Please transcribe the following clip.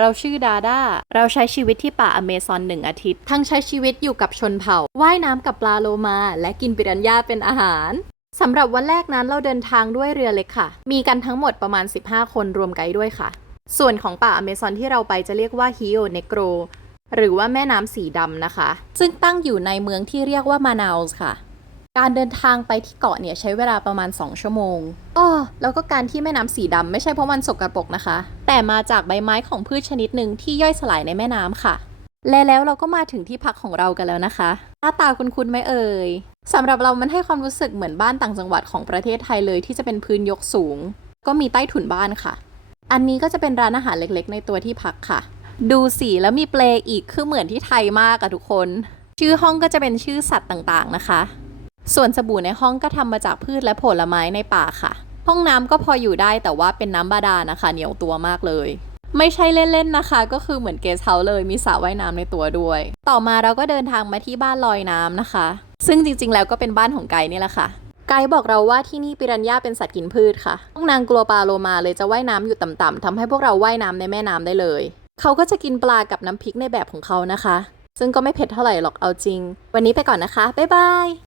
เราชื่อดาดาเราใช้ชีวิตที่ป่าอเมซอนหนึ่งอาทิตย์ ทั้งใช้ชีวิตอยู่กับชนเผ่า ว่ายน้ำกับปลาโลมา และกินปิรันย่าเป็นอาหารสำหรับวันแรกนั้นเราเดินทางด้วยเรือเล็กค่ะ มีกันทั้งหมดประมาณ 15 คนรวมไกด์ด้วยค่ะ ส่วนของป่าอเมซอนที่เราไปจะเรียกว่าฮิโอเนโกรหรือว่าแม่น้ำสีดำนะคะ ซึ่งตั้งอยู่ในเมืองที่เรียกว่ามานาลส์ค่ะ การเดินทางไปที่เกาะเนี่ยใช้เวลาประมาณ 2 ชั่วโมงอ้อแล้วก็การที่แม่น้ำสีดำไม่ใช่เพราะมันสกรปรกนะคะ แต่มาจากใบไม้ของพืชชนิดหนึ่งที่ย่อยสลายในแม่น้ำค่ะ และแล้วเราก็มาถึงที่พักของเรากันแล้วนะคะหน้าตาคุณคุณไหมเอ่ยสำหรับเรามันให้ความรู้สึกเหมือนบ้านต่างจังหวัดของประเทศไทยเลยที่จะเป็นพื้นยกสูง ก็มีใต้ถุนบ้านค่ะ อันนี้ก็จะเป็นร้านอาหารเล็กๆ ในตัวที่พักค่ะ ดูสีแล้วมีเปลอีกคือเหมือนที่ไทยมากอะทุกคน ชื่อห้องก็จะเป็นชื่อสัตว์ต่างๆนะคะ ส่วนสบู่ในห้องก็ทำมาจากพืชและผลไม้ในป่าค่ะ ห้องน้ำก็พออยู่ได้แต่ว่าเป็นน้ำบาดาลนะคะ เหนียวตัวมากเลย ไม่ใช่เล่นๆนะคะ ก็คือเหมือนเกสเฮาส์เลยมีสระว่ายน้ำในตัวด้วย ต่อมาเราก็เดินทางมาที่บ้านลอยน้ำนะคะ ซึ่งจริงๆ แล้วก็เป็นบ้านของไกนี่แหละค่ะไกด์บอกเราว่าที่นี่ปิรันย่าเป็นสัตว์กินพืชค่ะพวกนางกลัวปลาโลมาเลยจะว่ายน้ำอยู่ต่ำๆทำให้พวกเราว่ายน้ำในแม่น้ำได้เลย เขาก็จะกินปลากับน้ำพริกในแบบของเขานะคะ ซึ่งก็ไม่เผ็ดเท่าไหร่หรอกเอาจริง วันนี้ไปก่อนนะคะ บ๊ายบาย